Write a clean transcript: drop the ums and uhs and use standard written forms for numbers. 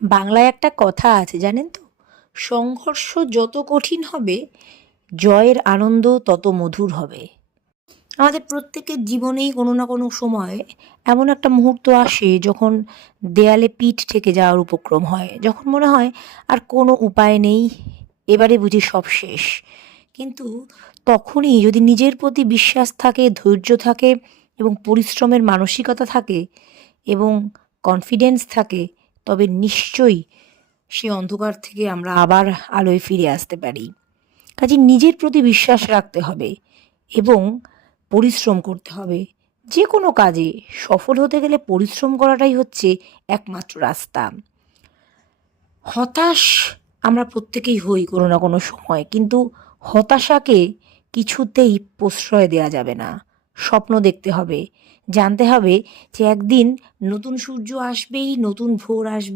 বাংলায় একটা কথা আছে জানেন তো, সংঘর্ষ যত কঠিন হবে জয়ের আনন্দ তত মধুর হবে। আমাদের প্রত্যেকের জীবনেই কোনো না কোনো সময় এমন একটা মুহূর্ত আসে যখন দেয়ালে পিঠ ঠেকে যাওয়ার উপক্রম হয়, যখন মনে হয় আর কোনো উপায় নেই, এবারে বুঝি সব শেষ। কিন্তু তখনই যদি নিজের প্রতি বিশ্বাস থাকে, ধৈর্য থাকে এবং পরিশ্রমের মানসিকতা থাকে এবং কনফিডেন্স থাকে, তবে নিশ্চয়ই সে অন্ধকার থেকে আমরা আবার আলোয় ফিরে আসতে পারি। কাজে নিজের প্রতি বিশ্বাস রাখতে হবে এবং পরিশ্রম করতে হবে। যে কোনো কাজে সফল হতে গেলে পরিশ্রম করাটাই হচ্ছে একমাত্র রাস্তা। হতাশ আমরা প্রত্যেকেই হই কোনো না কোনো সময়, কিন্তু হতাশাকে কিছুতেই প্রশ্রয় দেওয়া যাবে না। স্বপ্ন দেখতে হবে, জানতে হবে যে একদিন নতুন সূর্য আসবেই, নতুন ভোর আসবে।